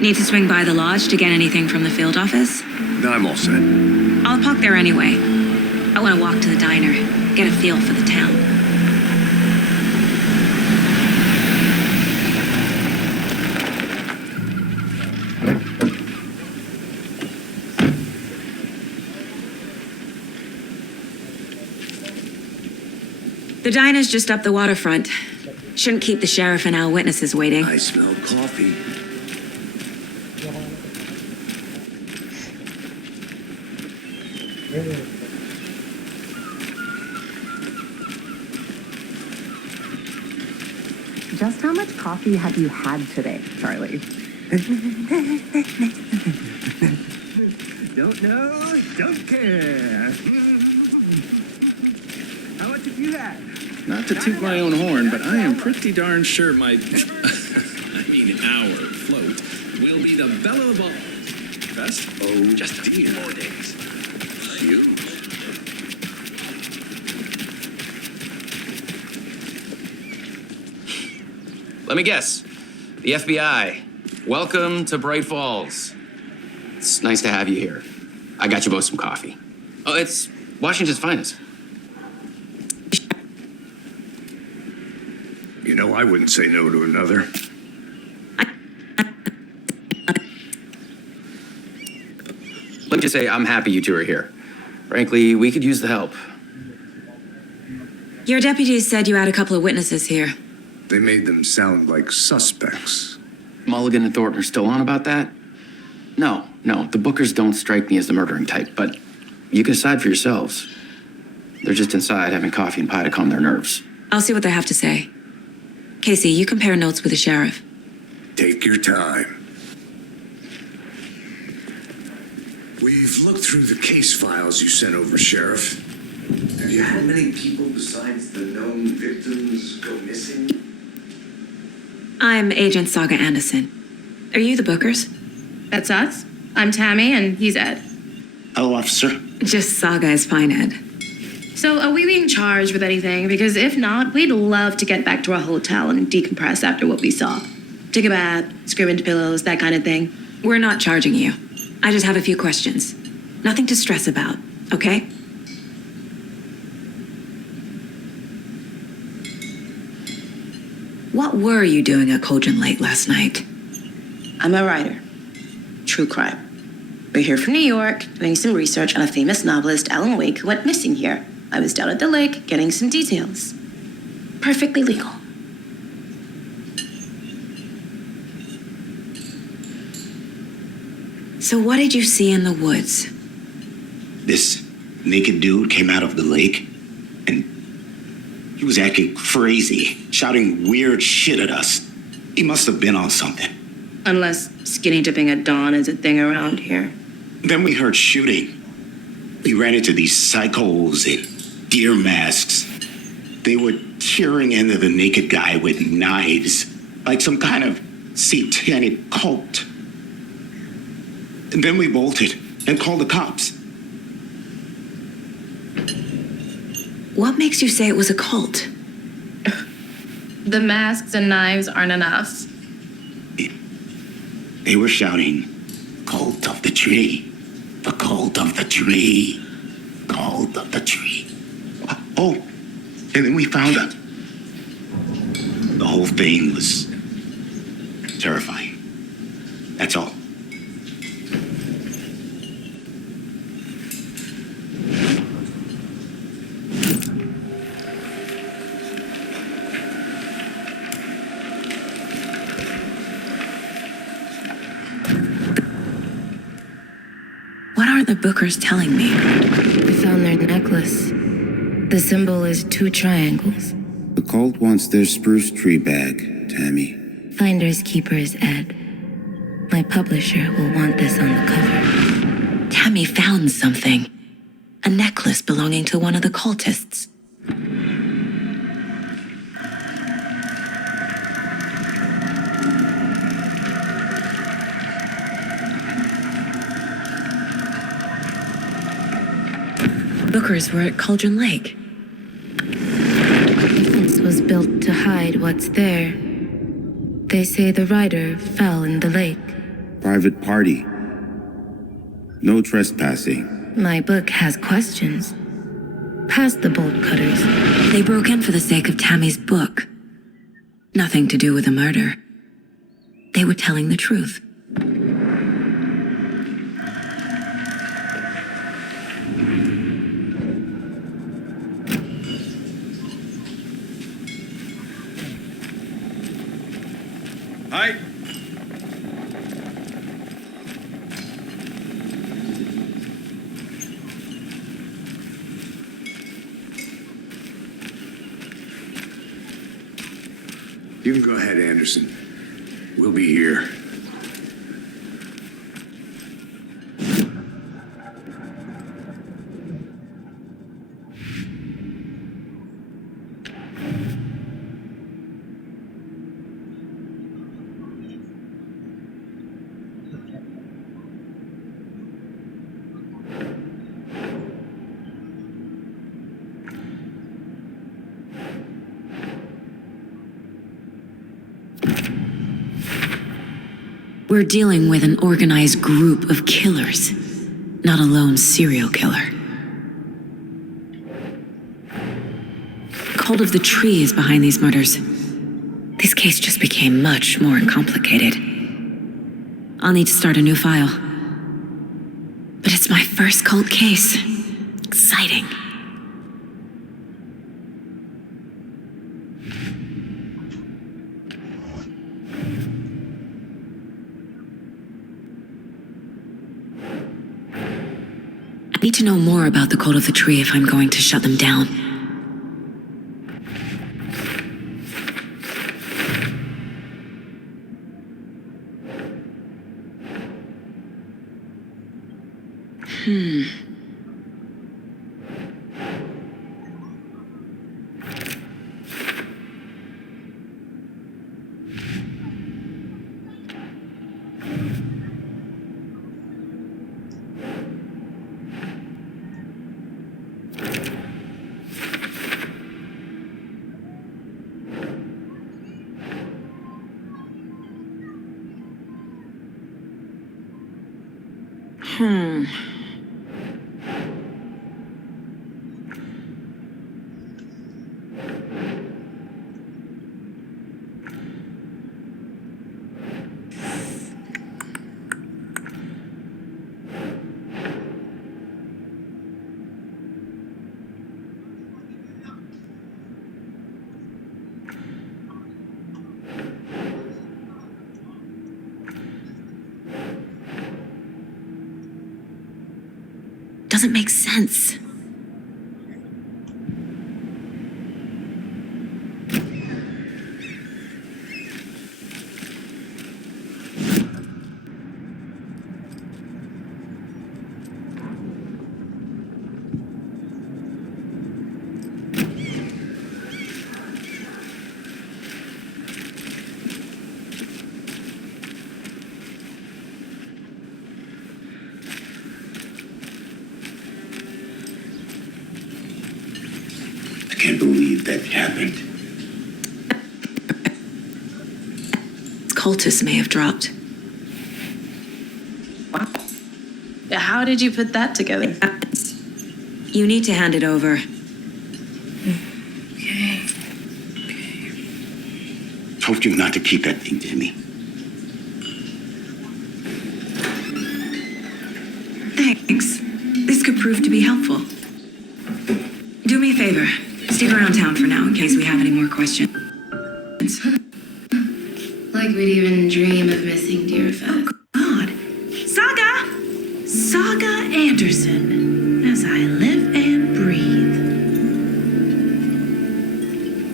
Need to swing by the lodge to get anything from the field office? No, I'm all set. I'll park there anyway. I want to walk to the diner, get a feel for the town. The diner's just up the waterfront. Shouldn't keep the sheriff and our witnesses waiting. I smell coffee. Just how much coffee have you had today, Charlie? Don't know, don't care. How much have you had? Not to toot my own horn, but I am pretty darn sure my, our float will be the belle of all. Best? Oh, just a few more days. You? Let me guess. The FBI. Welcome to Bright Falls. It's nice to have you here. I got you both some coffee. Oh, it's Washington's finest. You know, I wouldn't say no to another. Let me just say, I'm happy you two are here. Frankly, we could use the help. Your deputies said you had a couple of witnesses here. They made them sound like suspects. Mulligan and Thornton are still on about that? No, the Bookers don't strike me as the murdering type, but you can decide for yourselves. They're just inside having coffee and pie to calm their nerves. I'll see what they have to say. Casey, you compare notes with the sheriff. Take your time. We've looked through the case files you sent over, Sheriff. Have you had many people besides the known victims go missing? I'm Agent Saga Anderson. Are you the Bookers? That's us. I'm Tammy, and he's Ed. Hello, officer. Just Saga is fine, Ed. So are we being charged with anything? Because if not, we'd love to get back to our hotel and decompress after what we saw. Take a bath, scream into pillows, that kind of thing. We're not charging you. I just have a few questions. Nothing to stress about, okay? What were you doing at Cauldron Lake last night? I'm a writer. True crime. We're here from New York, doing some research on a famous novelist, Alan Wake, who went missing here. I was down at the lake, getting some details. Perfectly legal. So what did you see in the woods? This naked dude came out of the lake, and he was acting crazy, shouting weird shit at us. He must have been on something. Unless skinny dipping at dawn is a thing around here. Then we heard shooting. We ran into these psychos in deer masks. They were tearing into the naked guy with knives, like some kind of satanic cult. And then we bolted and called the cops. What makes you say it was a cult? The masks and knives aren't enough. They were shouting, "Cult of the tree, the cult of the tree, cult of the tree." Oh, and then we found out. The whole thing was terrifying. That's all. What are the Bookers telling me? We found their necklace. The symbol is 2 triangles. The cult wants their spruce tree back, Tammy. Finders keepers, Ed. My publisher will want this on the cover. Tammy found something. A necklace belonging to one of the cultists. Bookers were at Cauldron Lake. The fence was built to hide what's there. They say the rider fell in the lake. private party. No trespassing. My book has questions. Past the bolt cutters. They broke in for the sake of Tammy's book. Nothing to do with the murder. They were telling the truth. Hi. You can go ahead, Anderson. We'll be here. We're dealing with an organized group of killers, not a lone serial killer. Cult of the Tree is behind these murders. This case just became much more complicated. I'll need to start a new file. But it's my first cult case. Exciting. I need to know more about the Cult of the Tree if I'm going to shut them down. Doesn't make sense. I can't believe that happened. Cultists may have dropped. How did you put that together? You need to hand it over. Told you not to keep that thing to me. Thanks. This could prove to be helpful. Do me a favor. Stick around town for now in case we have any more questions. Like we'd even dream of missing dear Fez. God. Saga Anderson, as I live and breathe.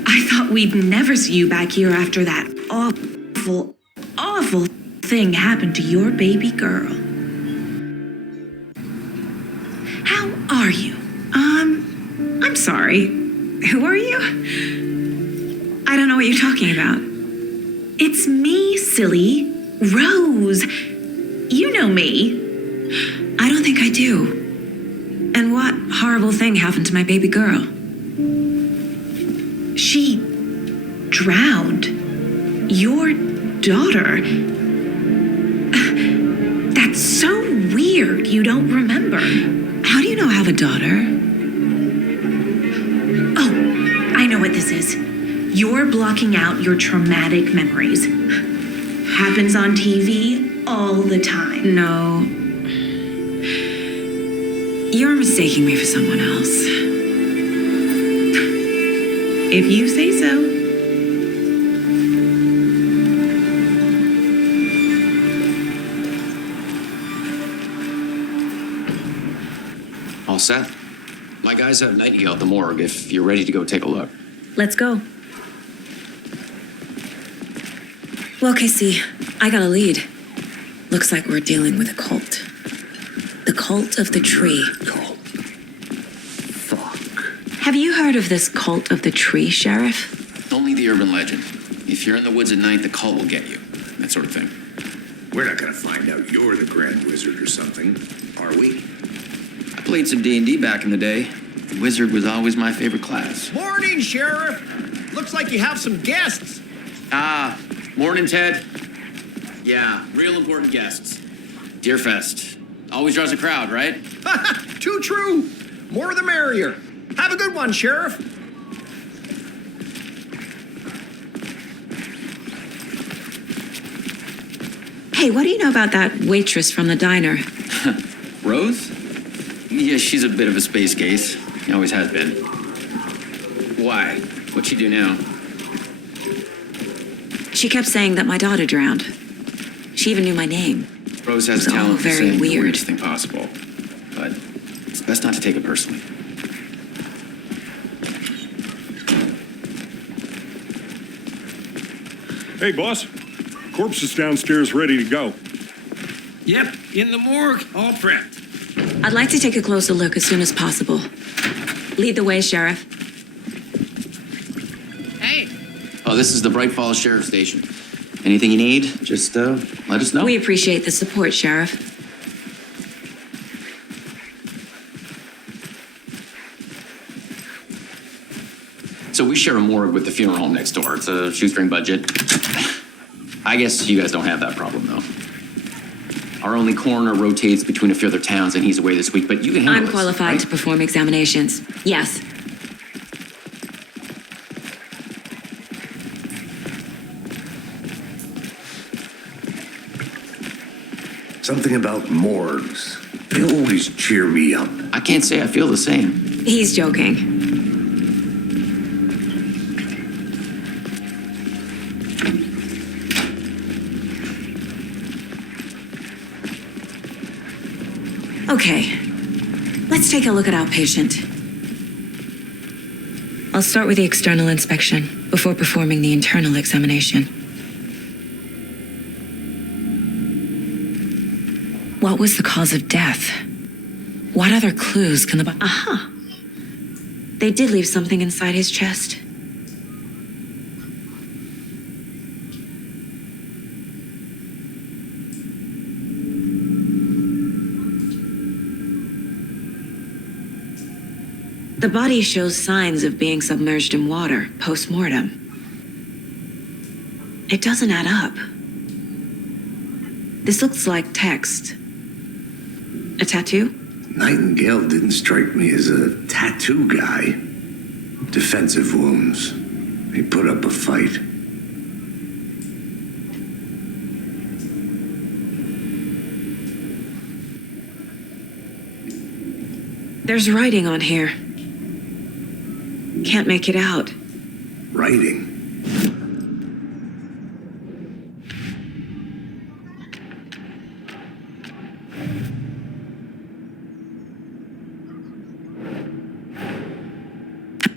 I thought we'd never see you back here after that awful thing happened to your baby girl. How are you? I'm sorry. Who are you? I don't know what you're talking about. It's me, silly. Rose. You know me. I don't think I do. And what horrible thing happened to my baby girl? She drowned. Your daughter. That's so weird. You don't remember. How do you know I have a daughter? Oh, I know what this is. You're blocking out your traumatic memories. Happens on TV all the time. No. You're mistaking me for someone else. If you say so. All set? My guys have Nightingale at the morgue if you're ready to go take a look. Let's go. Well, Casey, I got a lead. Looks like we're dealing with a cult. The cult of the tree. Cult. Fuck. Have you heard of this cult of the tree, Sheriff? Only the urban legend. If you're in the woods at night, the cult will get you. That sort of thing. We're not gonna find out you're the Grand Wizard or something, are we? I played some D&D back in the day. The wizard was always my favorite class. Morning, Sheriff. Looks like you have some guests. Ah, morning, Ted. Yeah, real important guests. Deerfest. Always draws a crowd, right? Too true. More the merrier. Have a good one, Sheriff. Hey, what do you know about that waitress from the diner? Rose? Yeah, she's a bit of a space case. She always has been. Why? What'd she do now? She kept saying that my daughter drowned. She even knew my name. Rose has It's all talent for very saying the weird. weirdest thing possible. But it's best not to take it personally. Hey, boss. Corpse is downstairs ready to go. Yep, in the morgue, all prepped. I'd like to take a closer look as soon as possible. Lead the way, Sheriff. Hey. Oh, this is the Bright Falls Sheriff Station. Anything you need, just let us know. We appreciate the support, Sheriff. So we share a morgue with the funeral home next door. It's a shoestring budget. I guess you guys don't have that problem, though. Our only coroner rotates between a few other towns, and he's away this week, but you can handle I'm this, qualified right? to perform examinations. Yes. Something about morgues. They always cheer me up. I can't say I feel the same. He's joking. Okay, let's take a look at our patient. I'll start with the external inspection before performing the internal examination. What was the cause of death? What other clues can the Aha! They did leave something inside his chest. The body shows signs of being submerged in water post-mortem. It doesn't add up. This looks like text. A tattoo? Nightingale didn't strike me as a tattoo guy. Defensive wounds. He put up a fight. There's writing on here. Can't make it out. Writing.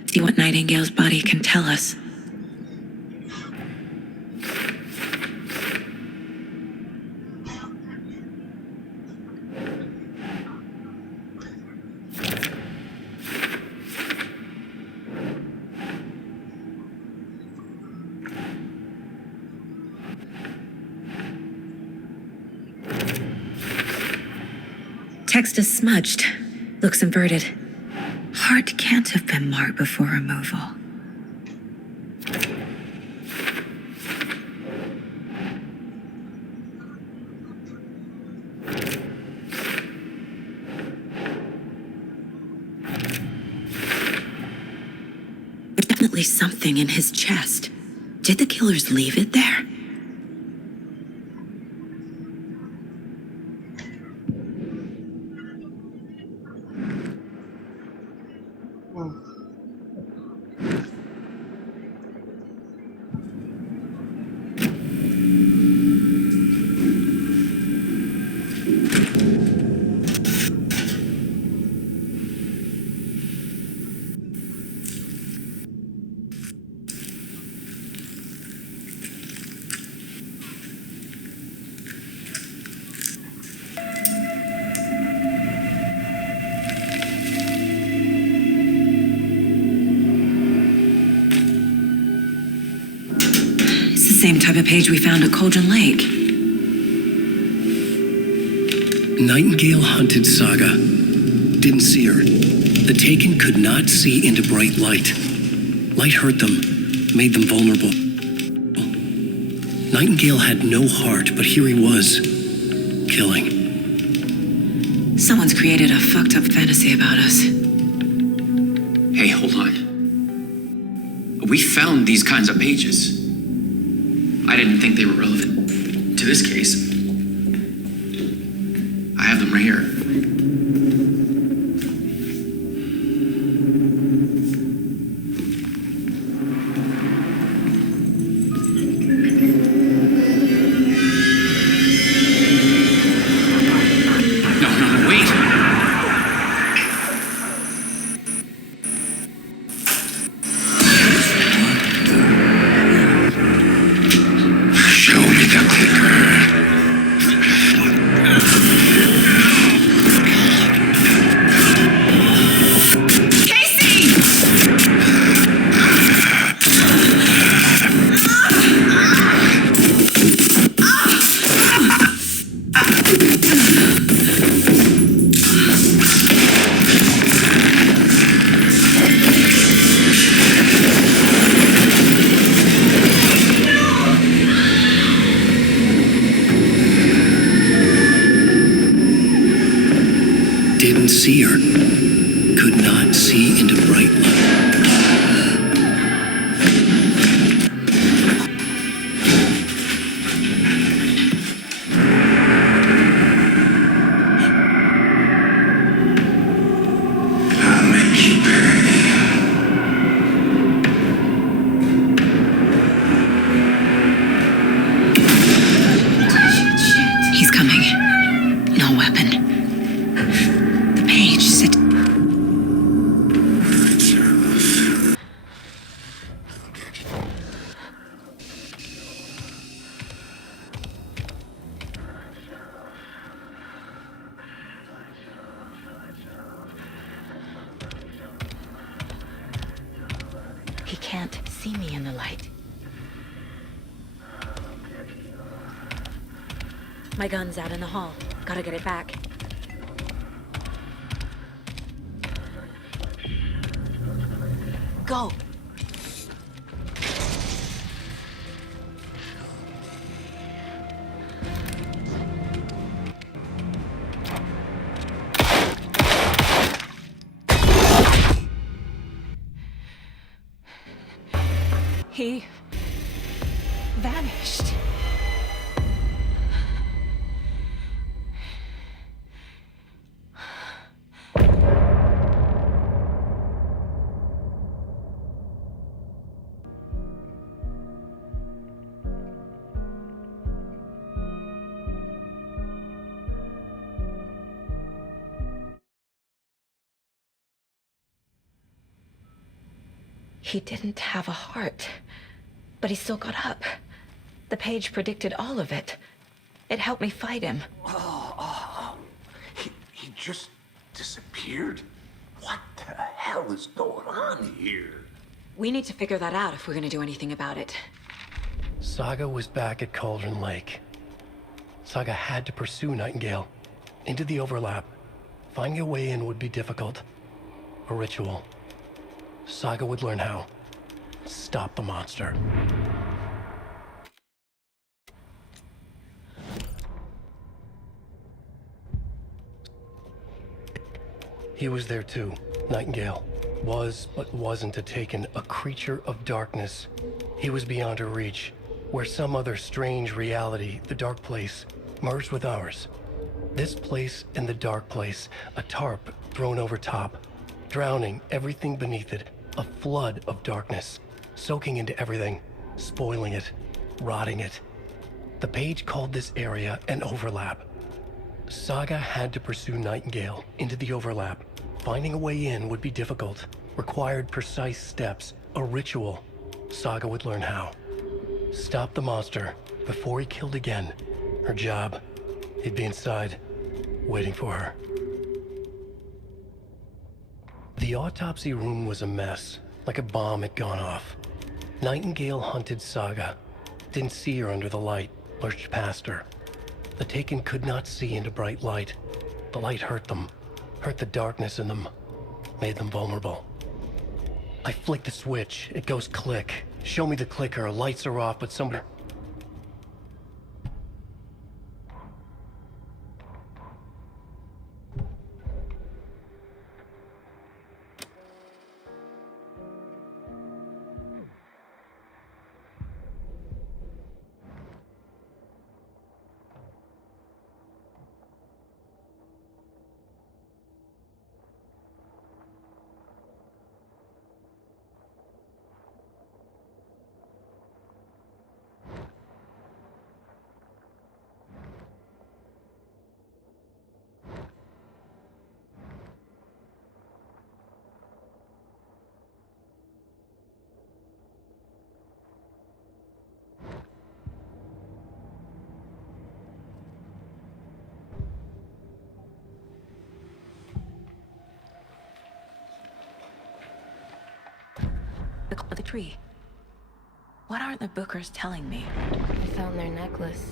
See what Nightingale's body can tell us. Text is smudged. Looks inverted. Heart can't have been marked before removal. definitely something in his chest. Did the killers leave it there? Same type of page we found at Cauldron Lake. Nightingale hunted Saga. Didn't see her. The Taken could not see into bright light. Light hurt them, made them vulnerable. Nightingale had no heart, but here he was, killing. Someone's created a fucked up fantasy about us. Hey, hold on. We found these kinds of pages. I didn't think they were relevant to this case. I have them right here. No, wait. Didn't see her. Could not see into bright light. He's coming. No weapon. The page sit. He can't see me in the light. My gun's out in the hall. Gotta get it back. Go! He vanished. He didn't have a heart, but he still got up. The page predicted all of it. It helped me fight him. He just disappeared? What the hell is going on here? We need to figure that out if we're gonna do anything about it. Saga was back at Cauldron Lake. Saga had to pursue Nightingale. Into the overlap. Finding a way in would be difficult. A ritual. Saga would learn how. Stop the monster. He was there too, Nightingale. Was, but wasn't a Taken, a creature of darkness. He was beyond her reach, where some other strange reality, the dark place, merged with ours. This place and the dark place, a tarp thrown over top, drowning everything beneath it, a flood of darkness, soaking into everything, spoiling it, rotting it. The page called this area an overlap. Saga had to pursue Nightingale into the overlap. Finding a way in would be difficult, required precise steps, a ritual. Saga would learn how. Stop the monster before he killed again. Her job, he'd be inside, waiting for her. The autopsy room was a mess, like a bomb had gone off. Nightingale hunted Saga, didn't see her under the light, lurched past her. The Taken could not see into bright light. The light hurt them, hurt the darkness in them, made them vulnerable. I flick the switch, it goes click. Show me the clicker, lights are off, but somebody... The tree. What are the Bookers telling me? I found their necklace.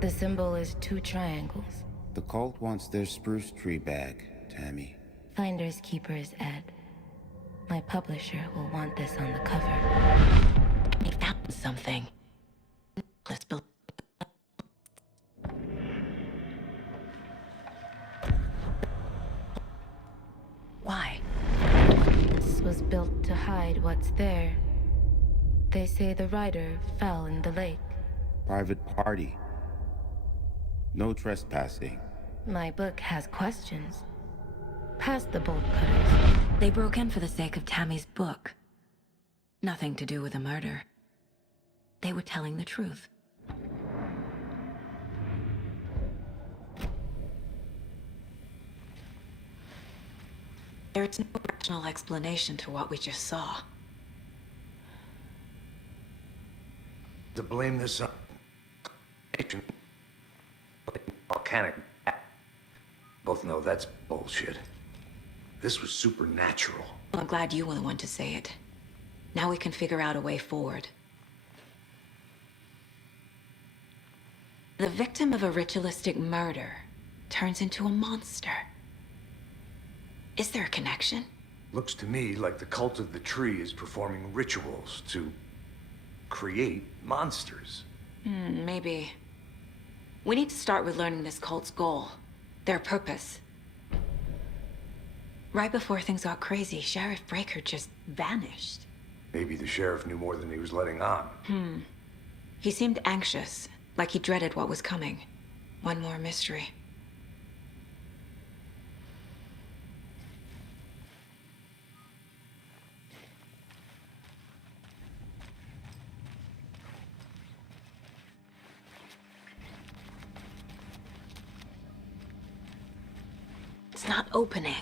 The symbol is 2 triangles. The cult wants their spruce tree back, Tammy. Finders keepers, Ed. My publisher will want this on the cover. They found something. Let's build. Why? This was built to hide what's there. They say the writer fell in the lake. Private party. No trespassing. My book has questions. Past the bolt cutters. They broke in for the sake of Tammy's book. Nothing to do with a murder. They were telling the truth. There's no rational explanation to what we just saw. To blame this on volcanic. Both know that's bullshit. This was supernatural. Well, I'm glad you were the one to say it. Now we can figure out a way forward. The victim of a ritualistic murder turns into a monster. Is there a connection? Looks to me like the cult of the tree is performing rituals to create monsters. Maybe. We need to start with learning this cult's goal, their purpose. Right before things got crazy, Sheriff Breaker just vanished. Maybe the sheriff knew more than he was letting on. He seemed anxious, like he dreaded what was coming. One more mystery. It's not opening.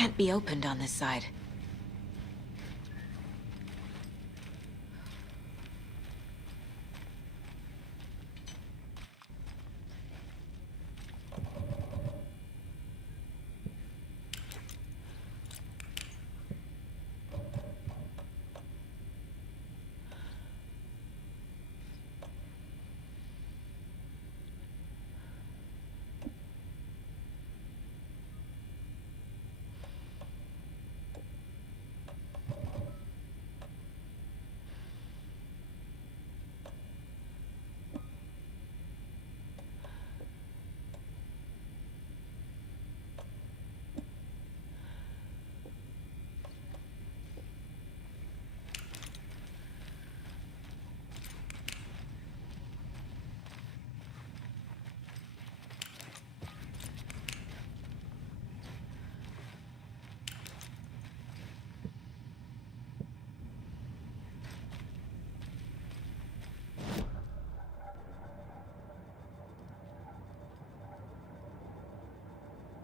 can't be opened on this side.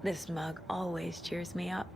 This mug always cheers me up.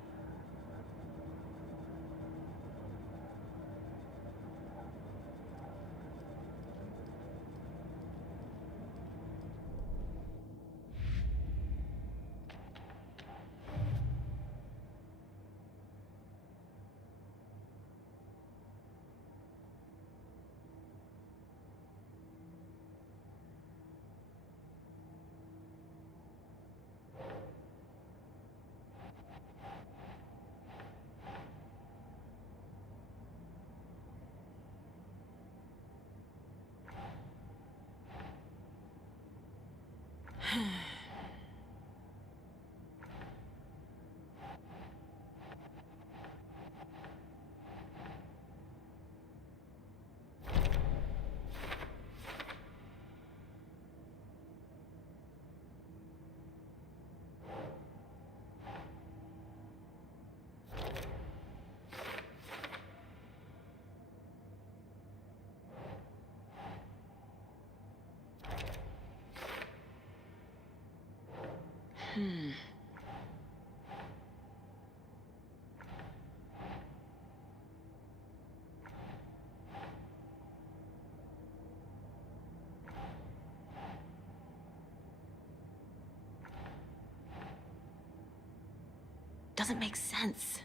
Doesn't make sense.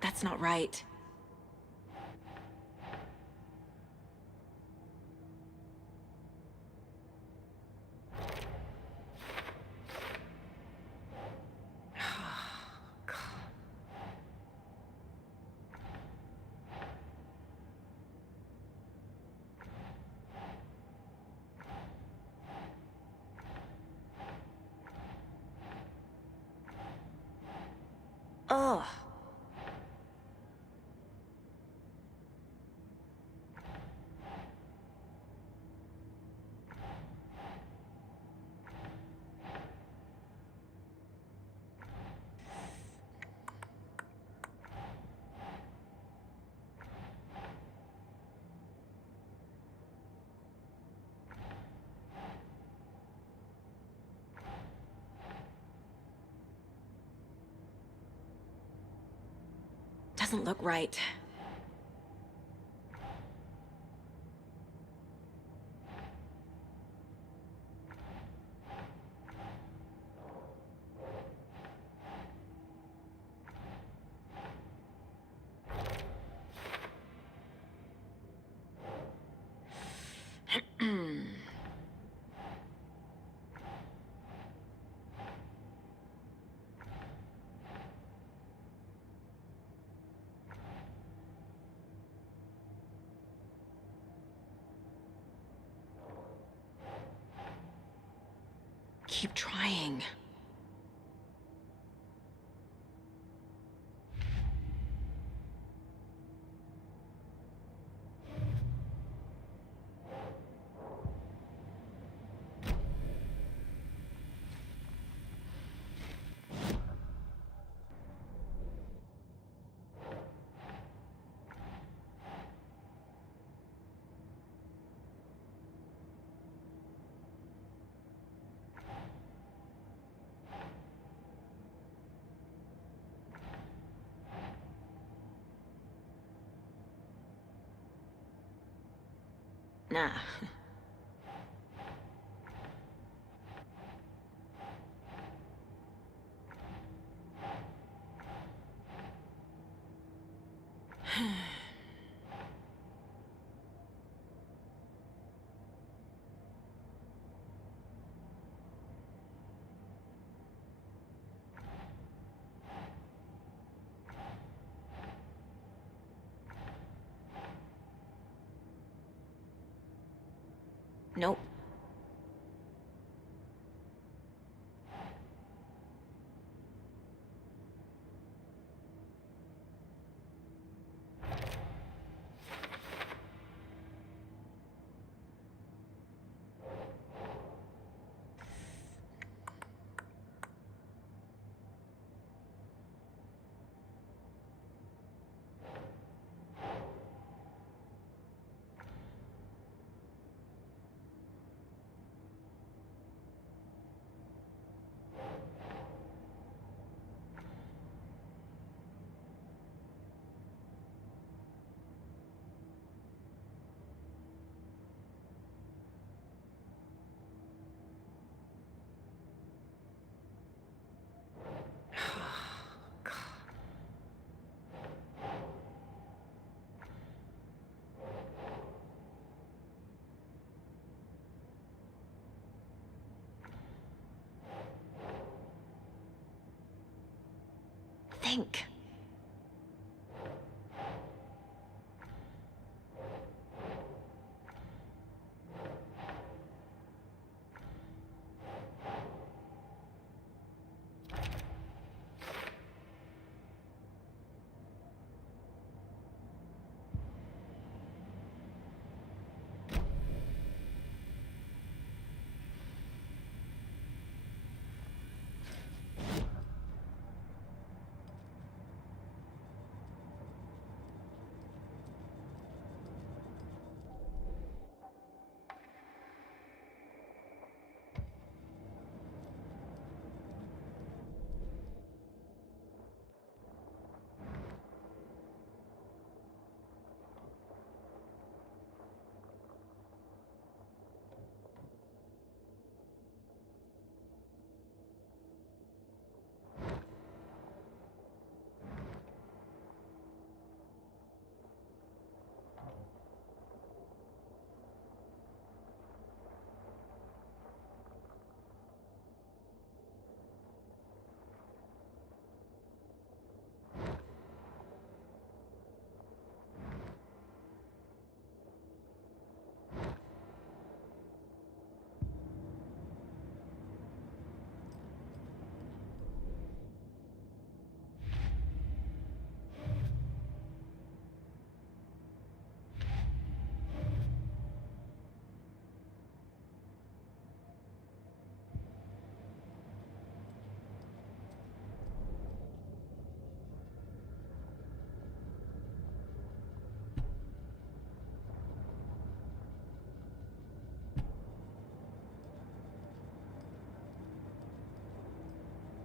That's not right. Ugh. Doesn't look right. Keep trying. Nah. Nope. Think.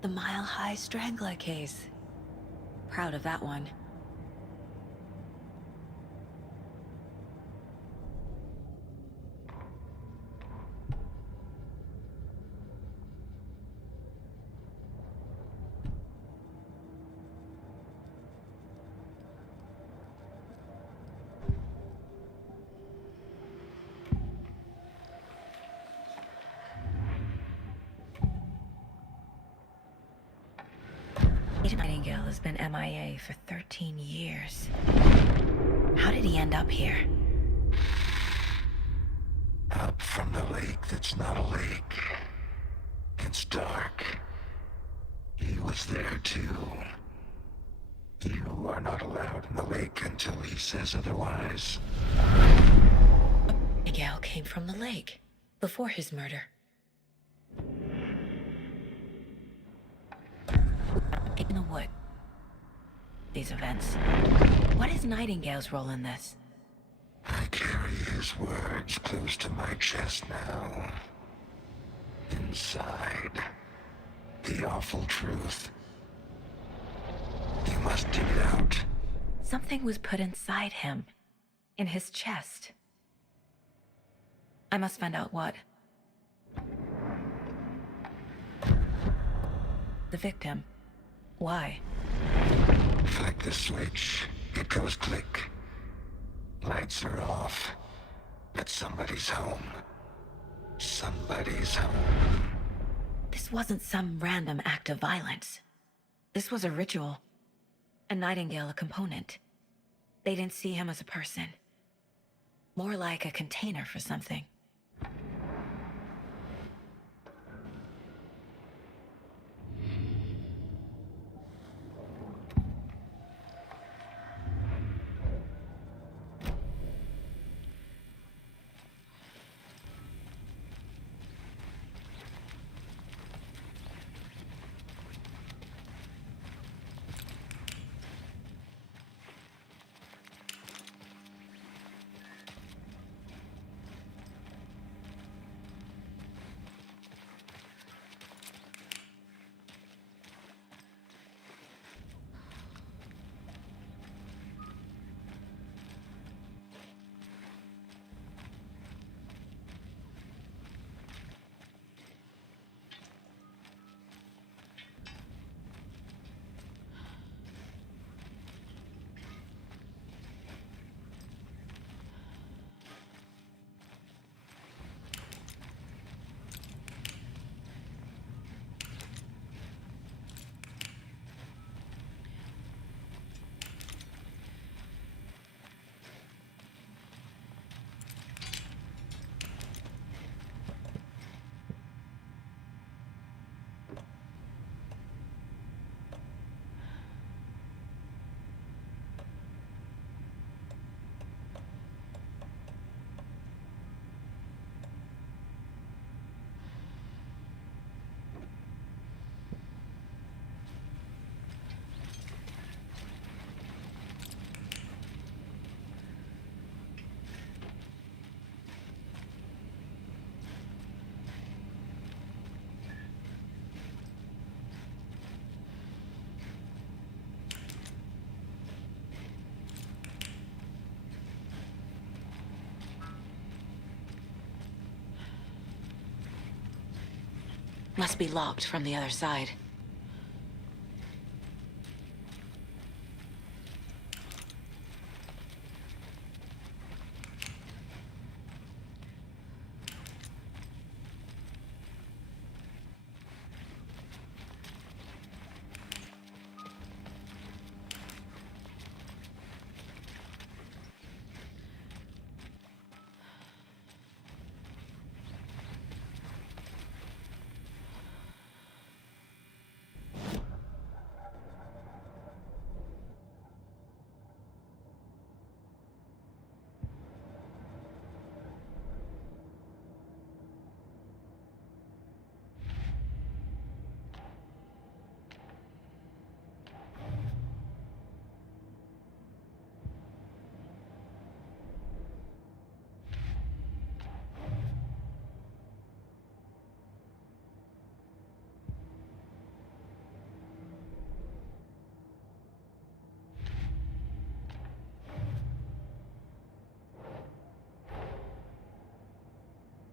The Mile High Strangler case. Proud of that one. Nightingale has been MIA for 13 years. How did he end up here? Up from the lake that's not a lake. It's dark. He was there too. You are not allowed in the lake until he says otherwise. Nightingale came from the lake before his murder. In the wood. These events. What is Nightingale's role in this? I carry his words close to my chest now. Inside. The awful truth. You must dig it out. Something was put inside him. In his chest. I must find out what. The victim. Why? Like the switch, it goes click. Lights are off. But somebody's home. Somebody's home. This wasn't some random act of violence. This was a ritual. And Nightingale a component. They didn't see him as a person. More like a container for something. Must be locked from the other side.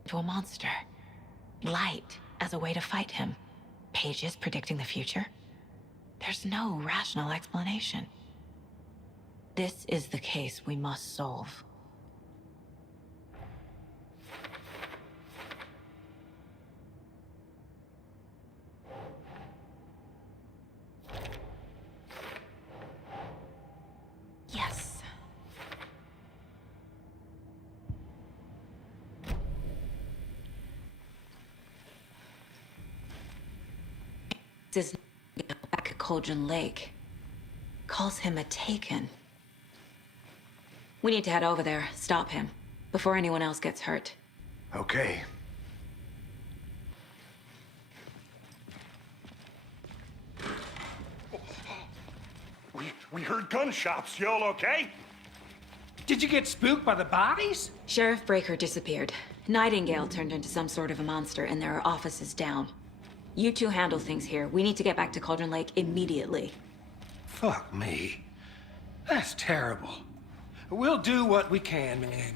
To a monster. Light as a way to fight him. Pages predicting the future. There's no rational explanation. This is the case we must solve. Yes. This is back at Cauldron Lake. Calls him a Taken. We need to head over there, stop him, before anyone else gets hurt. Okay. We heard gunshots. You all okay? Did you get spooked by the bodies? Sheriff Breaker disappeared. Nightingale turned into some sort of a monster, and there are offices down. You two handle things here. We need to get back to Cauldron Lake immediately. Fuck me. That's terrible. We'll do what we can, man.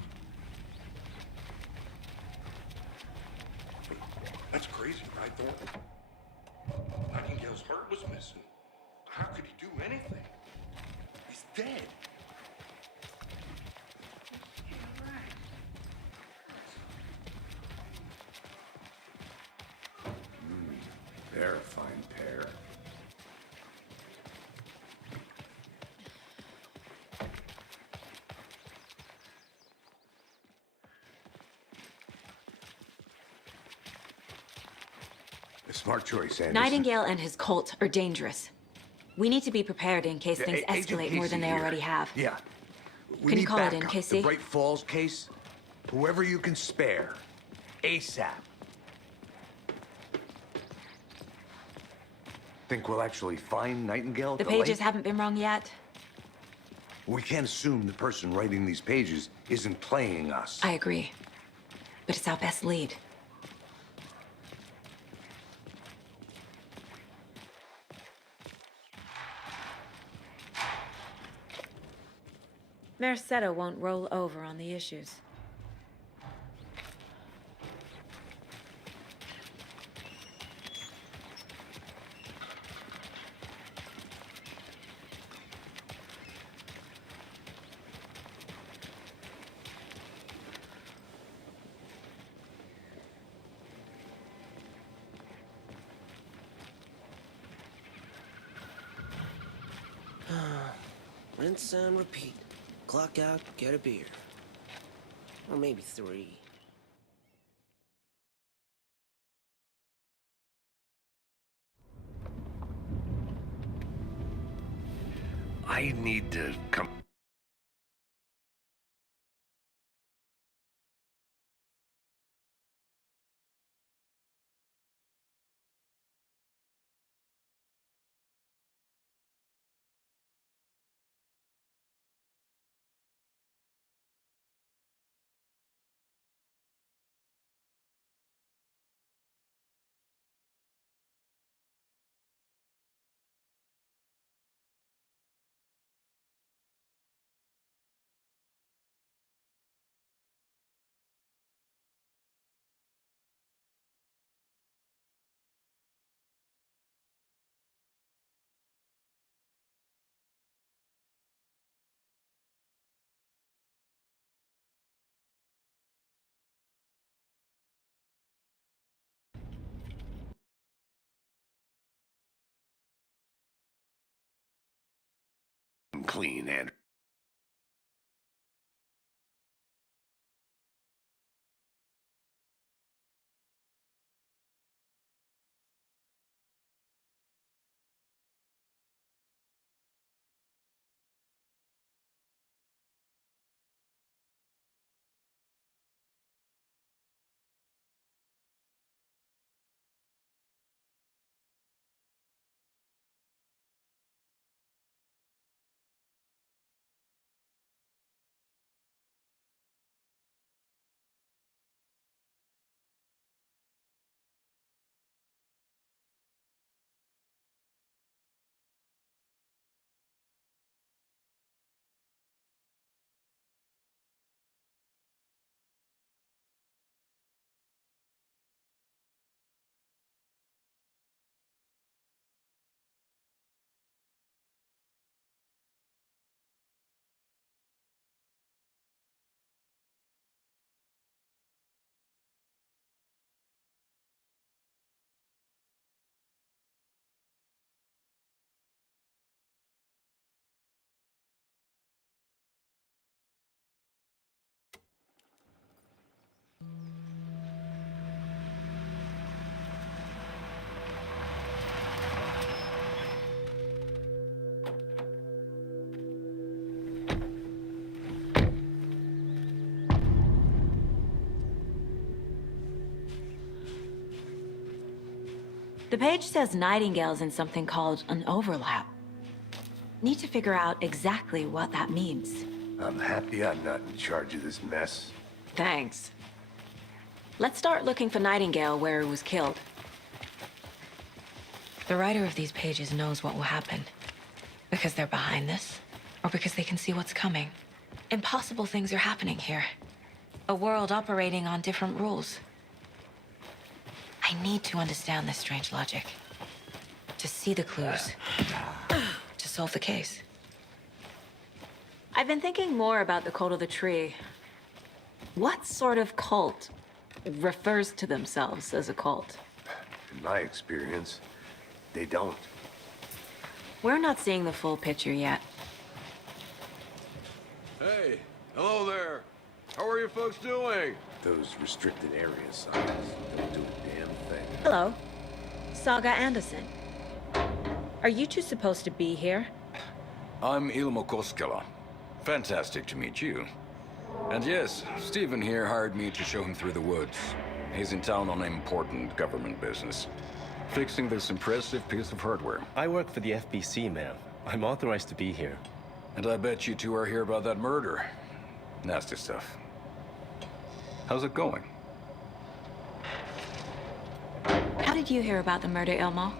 crazy, right, Thornton? Nightingale's heart was missing. How could he do anything? He's dead. They're a fine pair. A smart choice, Anderson. Nightingale and his cult are dangerous. We need to be prepared in case things Agent escalate more than Casey they here. already have. Yeah. We Can you need call it in, backup. Casey? The Bright Falls case. Whoever you can spare. ASAP. Think we'll actually find Nightingale at The the pages lake? haven't been wrong yet. We can't assume the person writing these pages isn't playing us. I agree. But it's our best lead. Mercado won't roll over on the issues. Rinse and repeat. Clock out, get a beer. Or maybe 3. I need to come. Clean, and The page says Nightingale's in something called an overlap. Need to figure out exactly what that means. I'm happy I'm not in charge of this mess. Thanks. Let's start looking for Nightingale where he was killed. The writer of these pages knows what will happen. Because they're behind this, or because they can see what's coming. Impossible things are happening here. A world operating on different rules. I need to understand this strange logic. To see the clues. To solve the case. I've been thinking more about the cult of the tree. What sort of cult refers to themselves as a cult? In my experience, they don't. We're not seeing the full picture yet. Hey, hello there. How are you folks doing? Those restricted area signs don't do a damn thing. Hello. Saga Anderson. Are you two supposed to be here? I'm Ilmo Koskela. Fantastic to meet you. And yes, Stephen here hired me to show him through the woods. He's in town on important government business. Fixing this impressive piece of hardware. I work for the FBC, ma'am. I'm authorized to be here. And I bet you two are here about that murder. Nasty stuff. How's it going? How did you hear about the murder, Ilmo?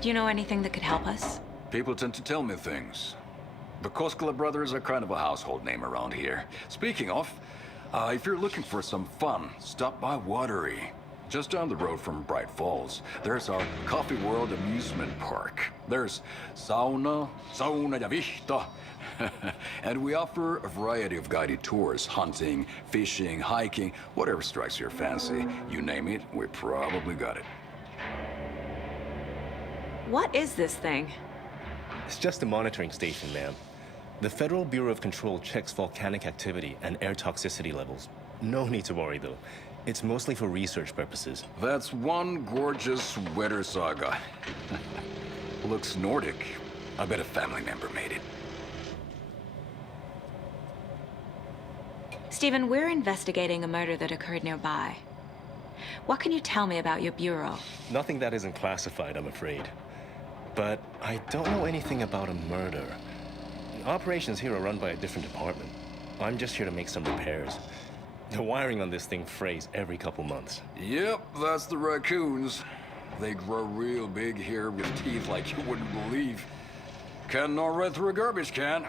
Do you know anything that could help us? People tend to tell me things. The Koskela brothers are kind of a household name around here. Speaking of, if you're looking for some fun, stop by Watery. Just down the road from Bright Falls, there's our Coffee World amusement park. There's sauna ja vihta. And we offer a variety of guided tours, hunting, fishing, hiking, whatever strikes your fancy. You name it, we probably got it. What is this thing? It's just a monitoring station, ma'am. The Federal Bureau of Control checks volcanic activity and air toxicity levels. No need to worry, though. It's mostly for research purposes. That's one gorgeous sweater, Saga. Looks Nordic. I bet a family member made it. Stephen, we're investigating a murder that occurred nearby. What can you tell me about your bureau? Nothing that isn't classified, I'm afraid. But I don't know anything about a murder. Operations here are run by a different department. I'm just here to make some repairs. The wiring on this thing frays every couple months. Yep, that's the raccoons. They grow real big here with teeth like you wouldn't believe. Can't gnaw right through a garbage can.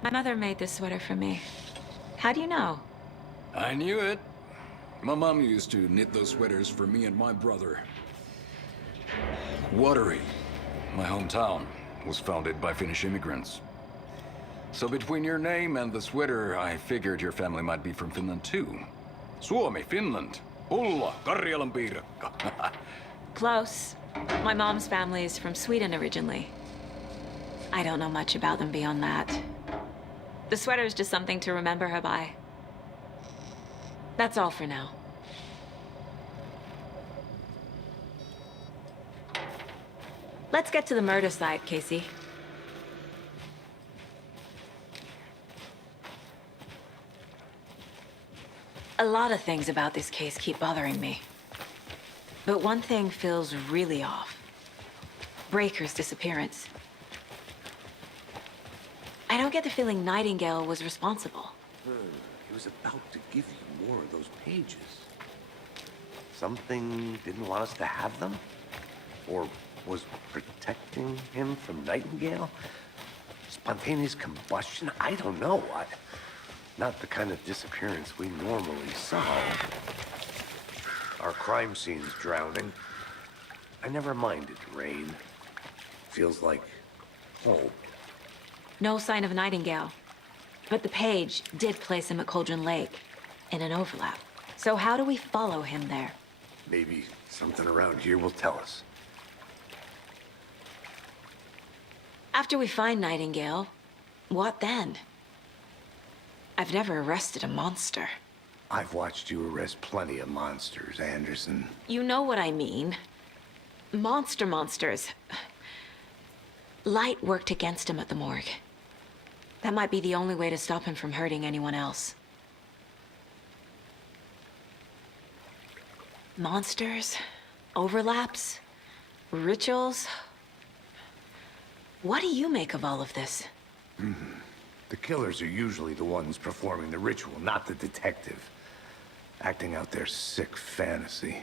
My mother made this sweater for me. How do you know? I knew it. My mom used to knit those sweaters for me and my brother. Watery, my hometown, was founded by Finnish immigrants. So between your name and the sweater, I figured your family might be from Finland too. Suomi, Finland. Ulla, Karjalan piirakka. Close. My mom's family is from Sweden originally. I don't know much about them beyond that. The sweater is just something to remember her by. That's all for now. Let's get to the murder site, Casey. A lot of things about this case keep bothering me. But one thing feels really off. Breaker's disappearance. I don't get the feeling Nightingale was responsible. He was about to give you more of those pages. Something didn't want us to have them? Or was protecting him from Nightingale? Spontaneous combustion? I don't know. Not the kind of disappearance we normally solve. Our crime scene's drowning. I never minded rain. Feels like home. No sign of Nightingale. But the page did place him at Cauldron Lake, in an overlap. So how do we follow him there? Maybe something around here will tell us. After we find Nightingale, what then? I've never arrested a monster. I've watched you arrest plenty of monsters, Anderson. You know what I mean. Monsters. Light worked against him at the morgue. That might be the only way to stop him from hurting anyone else. Monsters, overlaps, rituals. What do you make of all of this? The killers are usually the ones performing the ritual, not the detective. Acting out their sick fantasy.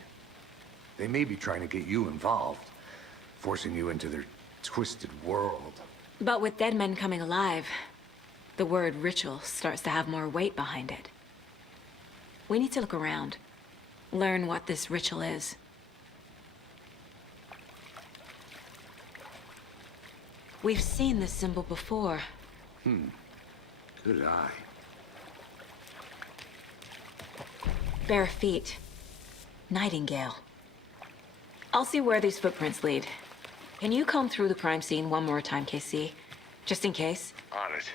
They may be trying to get you involved, forcing you into their twisted world. But with dead men coming alive, the word ritual starts to have more weight behind it. We need to look around. learn what this ritual is. We've seen this symbol before. Good eye. Bare feet. Nightingale. I'll see where these footprints lead. Can you comb through the crime scene one more time, KC? Just in case? On it.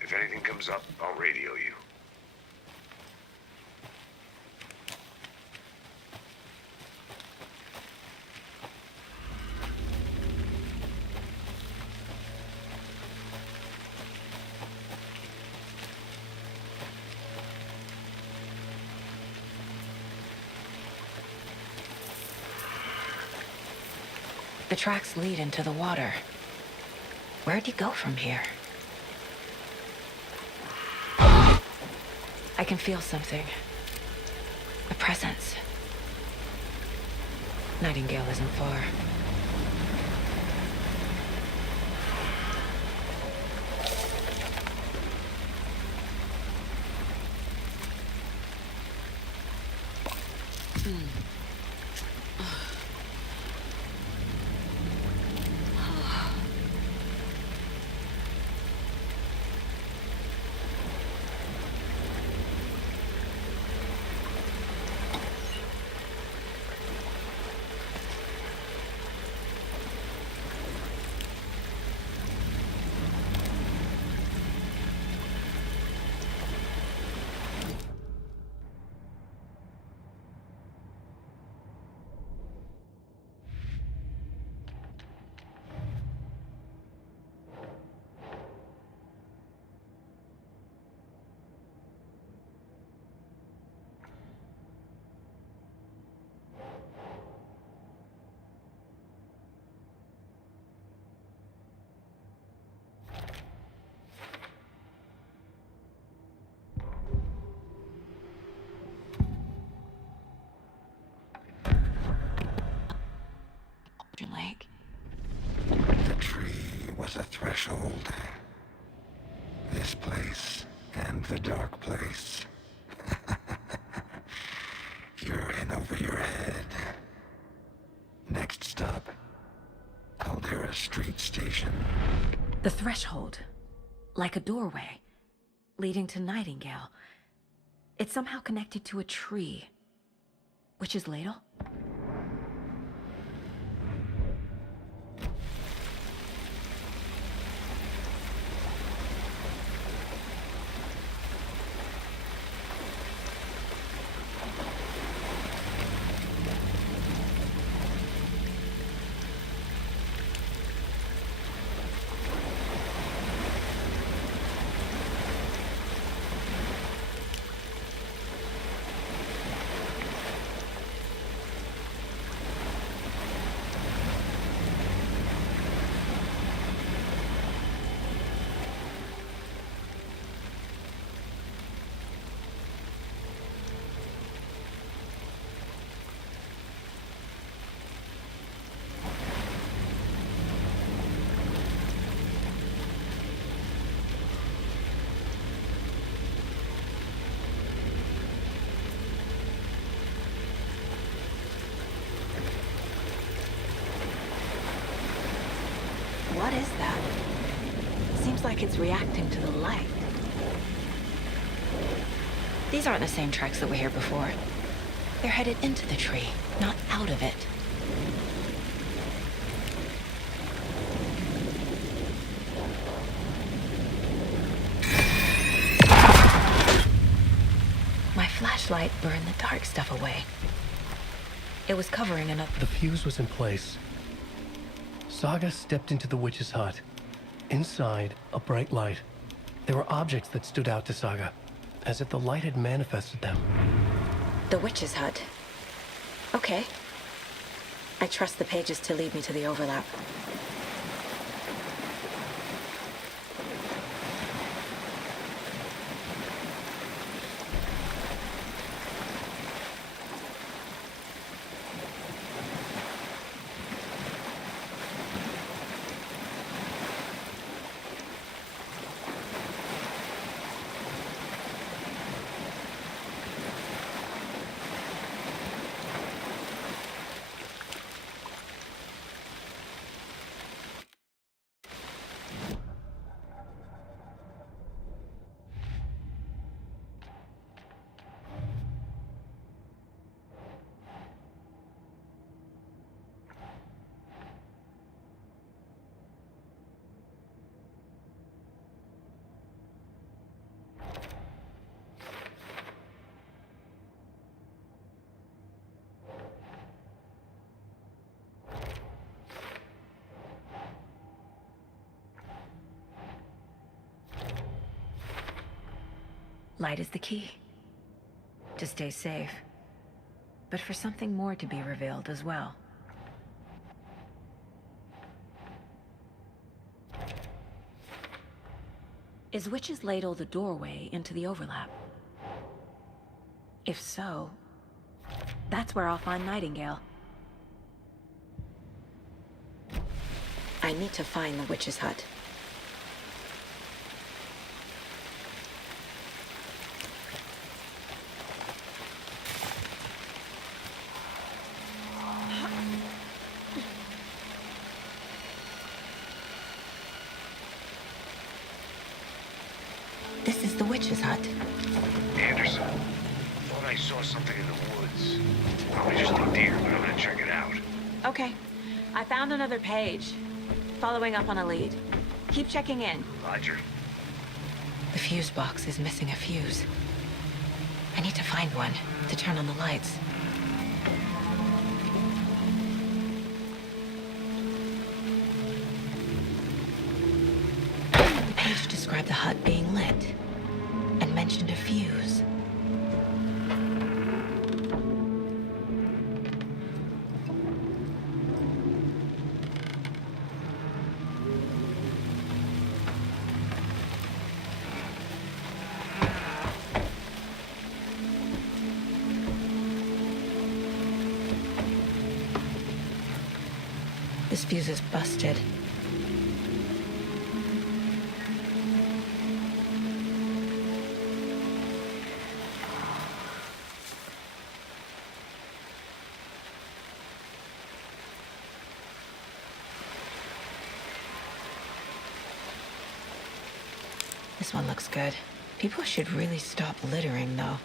If anything comes up, I'll radio you. The tracks lead into the water. Where'd he go from here? I can feel something. A presence. Nightingale isn't far. Lake. The tree was a threshold. This place and the dark place. You're in over your head. Next stop, Caldera Street Station. The threshold. Like a doorway. Leading to Nightingale. It's somehow connected to a tree. Witch's ladle? What is that? Seems like it's reacting to the light. These aren't the same tracks that were here before. They're headed into the tree, not out of it. My flashlight burned the dark stuff away. It was covering another. The fuse was in place. Saga stepped into the witch's hut. Inside, a bright light. There were objects that stood out to Saga, as if the light had manifested them. The witch's hut. Okay. I trust the pages to lead me to the overlap. Light is the key. To stay safe. But for something more to be revealed as well. Is Witch's Ladle the doorway into the overlap? If so, that's where I'll find Nightingale. I need to find the witch's hut. This is the witch's hut. Anderson, thought I saw something in the woods. Probably just a deer, but I'm gonna check it out. Okay. I found another page. Following up on a lead. Keep checking in. Roger. The fuse box is missing a fuse. I need to find one to turn on the lights. The page described the hut being lit and mentioned a fuse. This fuse is busted. This one looks good. People should really stop littering, though.